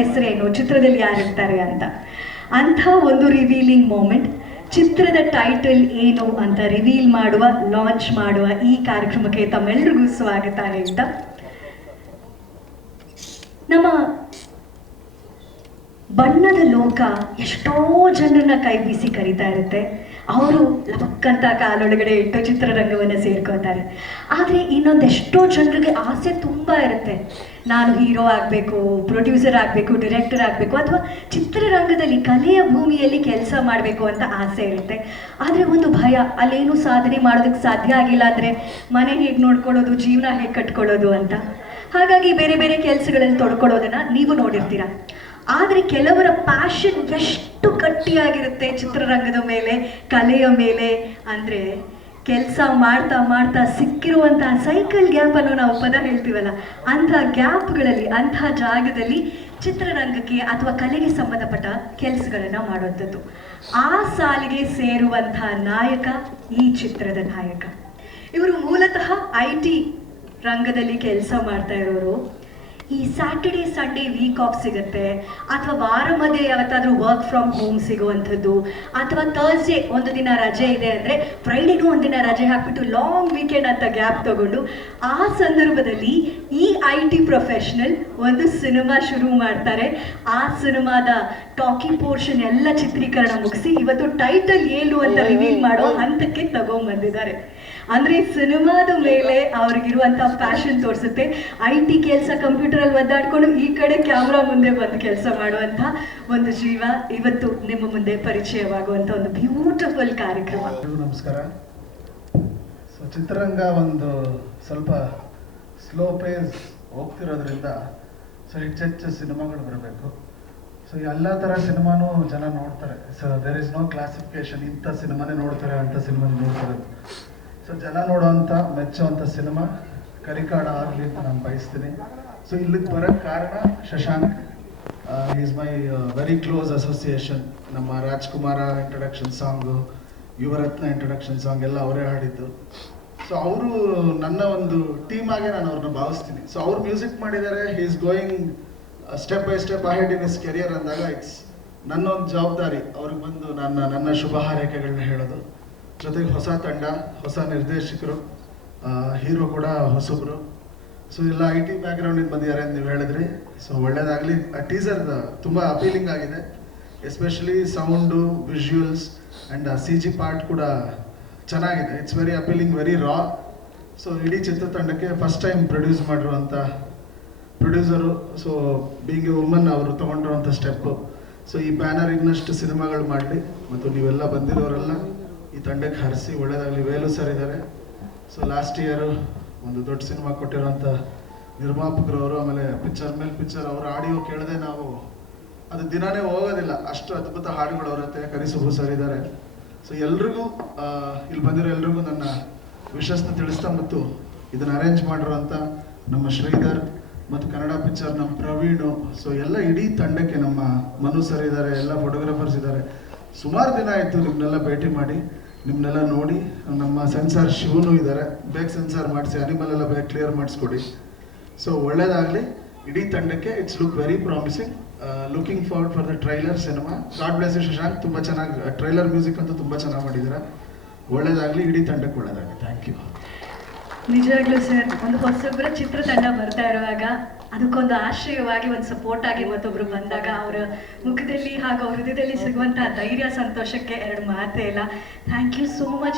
ಹೆಸರೇನು, ಚಿತ್ರದಲ್ಲಿ ಯಾರಿರ್ತಾರೆ ಅಂತ. ಅಂಥ ಒಂದು ರಿವೀಲಿಂಗ್ ಮೂಮೆಂಟ್, ಚಿತ್ರದ ಟೈಟಲ್ ಏನು ಅಂತ ರಿವೀಲ್ ಮಾಡುವ, ಲಾಂಚ್ ಮಾಡುವ ಈ ಕಾರ್ಯಕ್ರಮಕ್ಕೆ ತಮ್ಮೆಲ್ಲರಿಗೂ ಸ್ವಾಗತ ಹೇಳ್ತಾ, ನಮ್ಮ ಬಣ್ಣದ ಲೋಕ ಎಷ್ಟೋ ಜನರನ್ನ ಕೈ ಬೀಸಿ ಕರೀತಾ ಇರುತ್ತೆ. ಅವರು ಲಬಕ್ಕಂತ ಕಾಲೊಳಗಡೆ ಇಟ್ಟು ಚಿತ್ರರಂಗವನ್ನು ಸೇರ್ಕೋತಾರೆ. ಆದರೆ ಇನ್ನೊಂದೆಷ್ಟೋ ಜನರಿಗೆ ಆಸೆ ತುಂಬ ಇರುತ್ತೆ. ನಾನು ಹೀರೋ ಆಗಬೇಕು, ಪ್ರೊಡ್ಯೂಸರ್ ಆಗಬೇಕು, ಡೈರೆಕ್ಟರ್ ಆಗಬೇಕು, ಅಥವಾ ಚಿತ್ರರಂಗದಲ್ಲಿ ಕಲೆಯ ಭೂಮಿಯಲ್ಲಿ ಕೆಲಸ ಮಾಡಬೇಕು ಅಂತ ಆಸೆ ಇರುತ್ತೆ. ಆದರೆ ಒಂದು ಭಯ, ಅಲ್ಲೇನು ಸಾಧನೆ ಮಾಡೋದಕ್ಕೆ ಸಾಧ್ಯ ಆಗಿಲ್ಲ ಅಂದರೆ ಮನೆ ಹೇಗೆ ನೋಡ್ಕೊಳ್ಳೋದು, ಜೀವನ ಹೇಗೆ ಕಟ್ಕೊಳ್ಳೋದು ಅಂತ. ಹಾಗಾಗಿ ಬೇರೆ ಬೇರೆ ಕೆಲಸಗಳಲ್ಲಿ ತೊಡ್ಕೊಳ್ಳೋದನ್ನು ನೀವು ನೋಡಿರ್ತೀರ. ಆದರೆ ಕೆಲವರ ಪ್ಯಾಷನ್ ಎಷ್ಟು ಗಟ್ಟಿಯಾಗಿರುತ್ತೆ ಚಿತ್ರರಂಗದ ಮೇಲೆ, ಕಲೆಯ ಮೇಲೆ ಅಂದರೆ, ಕೆಲಸ ಮಾಡ್ತಾ ಮಾಡ್ತಾ ಸಿಕ್ಕಿರುವಂತಹ ಸೈಕಲ್ ಗ್ಯಾಪ್ ಅನ್ನೋ ನಾವು ಪದ ಹೇಳ್ತೀವಲ್ಲ, ಅಂಥ ಗ್ಯಾಪ್ಗಳಲ್ಲಿ, ಅಂಥ ಜಾಗದಲ್ಲಿ ಚಿತ್ರರಂಗಕ್ಕೆ ಅಥವಾ ಕಲೆಗೆ ಸಂಬಂಧಪಟ್ಟ ಕೆಲಸಗಳನ್ನು ಮಾಡುವಂಥದ್ದು. ಆ ಸಾಲಿಗೆ ಸೇರುವಂತಹ ನಾಯಕ ಈ ಚಿತ್ರದ ನಾಯಕ. ಇವರು ಮೂಲತಃ IT ರಂಗದಲ್ಲಿ ಕೆಲಸ ಮಾಡ್ತಾ ಇರೋರು. ಈ ಸ್ಯಾಟರ್ಡೇ ಸಂಡೇ ವೀಕ್ ಆಫ್ ಸಿಗುತ್ತೆ, ಅಥವಾ ವಾರ ಮಧ್ಯೆ ಯಾವತ್ತಾದರೂ ವರ್ಕ್ ಫ್ರಮ್ ಹೋಮ್ ಸಿಗುವಂಥದ್ದು, ಅಥವಾ ಥರ್ಸ್ಡೇ ಒಂದು ದಿನ ರಜೆ ಇದೆ ಅಂದರೆ ಫ್ರೈಡೇಗೂ ಒಂದಿನ ರಜೆ ಹಾಕ್ಬಿಟ್ಟು ಲಾಂಗ್ ವೀಕೆಂಡ್ ಅಂತ ಗ್ಯಾಪ್ ತಗೊಂಡು, ಆ ಸಂದರ್ಭದಲ್ಲಿ ಈ IT ಪ್ರೊಫೆಷನಲ್ ಒಂದು ಸಿನಿಮಾ ಶುರು ಮಾಡ್ತಾರೆ. ಆ ಸಿನಿಮಾದ ಟಾಕಿ ಪೋರ್ಷನ್ ಎಲ್ಲ ಚಿತ್ರೀಕರಣ ಮುಗಿಸಿ ಇವತ್ತು ಟೈಟಲ್ ಏನು ಅಂತ ರಿವೀಲ್ ಮಾಡೋ ಹಂತಕ್ಕೆ ತಗೊಂಡ್ಬಂದಿದ್ದಾರೆ. ಅಂದರೆ ಸಿನಿಮಾದ ಮೇಲೆ ಅವ್ರಿಗಿರುವಂಥ ಪ್ಯಾಷನ್ ತೋರಿಸುತ್ತೆ. IT ಕೆಲಸ ಕಂಪ್ಯೂಟರಲ್ಲಿ ಒದ್ದಾಡ್ಕೊಂಡು ಈ ಕಡೆ ಕ್ಯಾಮ್ರಾ ಮುಂದೆ ಬಂದು ಕೆಲಸ ಮಾಡುವಂಥ ಒಂದು ಜೀವ ಇವತ್ತು ನಿಮ್ಮ ಮುಂದೆ ಪರಿಚಯವಾಗುವಂಥ ಒಂದು ಬ್ಯೂಟಿಫುಲ್ ಕಾರ್ಯಕ್ರಮ. ನಮಸ್ಕಾರ. ಸೊ ಚಿತ್ರರಂಗ ಒಂದು ಸ್ವಲ್ಪ ಸ್ಲೋ ಪೇಸ್ ಹೋಗ್ತಿರೋದ್ರಿಂದ ಸೊ ಹೆಚ್ಚೆಚ್ಚು ಸಿನಿಮಾಗಳು ಬರಬೇಕು. ಸೊ ಎಲ್ಲ ಥರ ಸಿನಿಮಾನೂ ಜನ ನೋಡ್ತಾರೆ. So there is no classification, ಇಂಥ ಸಿನಿಮಾನೇ ನೋಡ್ತಾರೆ, ಅಂಥ ಸಿನಿಮಾನೇ ನೋಡ್ತಾರೆ. ಸೊ ಜನ ನೋಡೋವಂಥ ಮೆಚ್ಚುವಂಥ ಸಿನಿಮಾ ಕರಿಕಾಡ ಆಗಲಿ ಅಂತ ನಾನು ಬಯಸ್ತೀನಿ. ಸೊ ಇಲ್ಲಿಗೆ ಬರೋಕ್ಕೆ ಕಾರಣ Shashank. Is my very close association. ನಮ್ಮ ರಾಜ್ಕುಮಾರ introduction song, Yuvarathna introduction song ಎಲ್ಲ ಅವರೇ ಹಾಡಿದ್ದು. ಸೊ ಅವರು ನನ್ನ ಒಂದು ಟೀಮ್ ಆಗೇ ನಾನು ಅವ್ರನ್ನ ಭಾವಿಸ್ತೀನಿ. ಸೊ ಅವ್ರು ಮ್ಯೂಸಿಕ್ ಮಾಡಿದ್ದಾರೆ, he is going step by step ahead in his career ಅಂದಾಗ ಇಟ್ಸ್ ನನ್ನ ಒಂದು ಜವಾಬ್ದಾರಿ ಅವ್ರಿಗೆ ಬಂದು ನನ್ನ ಶುಭ ಹಾರೈಕೆಗಳನ್ನ ಹೇಳೋದು. ಜೊತೆಗೆ ಹೊಸ ತಂಡ, ಹೊಸ ನಿರ್ದೇಶಕರು, ಹೀರೋ ಕೂಡ ಹೊಸಬ್ರು. ಸೊ ಎಲ್ಲ IT ಬ್ಯಾಕ್ಗ್ರೌಂಡಿಂದ ಬಂದಿದ್ದಾರೆ ಅಂತ ನೀವು ಹೇಳಿದ್ರಿ. ಸೊ ಒಳ್ಳೇದಾಗಲಿ. ಟೀಸರ್ ತುಂಬ ಅಪೀಲಿಂಗ್ ಆಗಿದೆ, especially sound, visuals and CG part ಕೂಡ ಚೆನ್ನಾಗಿದೆ. It's very appealing, very raw. So ಇಡೀ ಚಿತ್ರತಂಡಕ್ಕೆ ಫಸ್ಟ್ ಟೈಮ್ ಪ್ರೊಡ್ಯೂಸ್ ಮಾಡಿರುವಂಥ producer. So being a woman ಅವರು ತೊಗೊಂಡಿರುವಂಥ ಸ್ಟೆಪ್ಪು. ಸೊ ಈ ಬ್ಯಾನರ್ ಇನ್ನಷ್ಟು ಸಿನಿಮಾಗಳು ಮಾಡಲಿ, ಮತ್ತು ನೀವೆಲ್ಲ ಬಂದಿರೋರೆಲ್ಲ ಈ ತಂಡಕ್ಕೆ ಹರಿಸಿ ಒಳ್ಳೇದಾಗಲಿ. ವೇಲು ಸರ್ ಇದ್ದಾರೆ. ಸೊ ಲಾಸ್ಟ್ ಇಯರು ಒಂದು ದೊಡ್ಡ ಸಿನಿಮಾ ಕೊಟ್ಟಿರೋಂಥ ನಿರ್ಮಾಪಕರು ಅವರು. ಆಮೇಲೆ ಪಿಕ್ಚರ್ ಮೇಲೆ ಪಿಕ್ಚರ್ ಅವರ ಆಡಿಯೋ ಕೇಳದೆ ನಾವು ಅದು ದಿನಾನೇ ಹೋಗೋದಿಲ್ಲ, ಅಷ್ಟು ಅದ್ಭುತ ಹಾಡುಗಳು ಅವ್ರ ಹತ್ರ. ಕರಿಸುಬು ಸರ್ ಇದ್ದಾರೆ. ಸೊ ಎಲ್ರಿಗೂ ಇಲ್ಲಿ ಬಂದಿರೋ ಎಲ್ರಿಗೂ ನನ್ನ ವಿಶಸ್ನ ತಿಳಿಸ್ತಾ, ಮತ್ತು ಇದನ್ನು ಅರೇಂಜ್ ಮಾಡಿರೋಂಥ ನಮ್ಮ ಶ್ರೀಧರ್ ಮತ್ತು ಕನ್ನಡ ಪಿಕ್ಚರ್ ನಮ್ಮ ಪ್ರವೀಣು. ಸೊ ಎಲ್ಲ ಇಡೀ ತಂಡಕ್ಕೆ ನಮ್ಮ ಮನು ಸರ್ ಇದ್ದಾರೆ, ಎಲ್ಲ ಫೋಟೋಗ್ರಾಫರ್ಸ್ ಇದ್ದಾರೆ. ಸುಮಾರು ದಿನ ಆಯಿತು ನಿಮ್ಮನ್ನೆಲ್ಲ ಭೇಟಿ ಮಾಡಿ, ನಿಮ್ಮನ್ನೆಲ್ಲ ನೋಡಿ. ನಮ್ಮ ಸೆನ್ಸಾರ್ ಶಿವನು ಇದ್ದಾರೆ, ಬೇಗ ಸೆನ್ಸಾರ್ ಮಾಡಿಸಿ, ಅನಿಮಲ್ ಎಲ್ಲ ಬೇಗ ಕ್ಲಿಯರ್ ಮಾಡಿಸ್ಕೊಡಿ. ಸೊ ಒಳ್ಳೇದಾಗಲಿ ಇಡೀ ತಂಡಕ್ಕೆ. It's look very promising. Looking forward for the trailer cinema. God bless you Shashank. ತುಂಬ ಚೆನ್ನಾಗಿ ಟ್ರೈಲರ್ ಮ್ಯೂಸಿಕ್ ಅಂತೂ ತುಂಬ ಚೆನ್ನಾಗಿ ಮಾಡಿದ್ದೀರಾ. ಒಳ್ಳೇದಾಗಲಿ, ಇಡೀ ತಂಡಕ್ಕೆ ಒಳ್ಳೇದಾಗಲಿ. Thank you. ನಿಜವಾಗ್ಲೂ ಸರ್, ಒಂದು ಹೊಸೊಬ್ಬರ ಚಿತ್ರತಂಡ ಬರ್ತಾ ಇರುವಾಗ ಅದಕ್ಕೊಂದು ಆಶ್ರಯವಾಗಿ, ಒಂದು ಸಪೋರ್ಟ್ ಆಗಿ ಮತ್ತೊಬ್ರು ಬಂದಾಗ ಅವರ ಮುಖದಲ್ಲಿ ಹಾಗೂ ಹೃದಯದಲ್ಲಿ ಸಿಗುವಂತಹ ಧೈರ್ಯ, ಸಂತೋಷಕ್ಕೆ ಎರಡು ಮಾತೇ ಇಲ್ಲ. Thank you so much.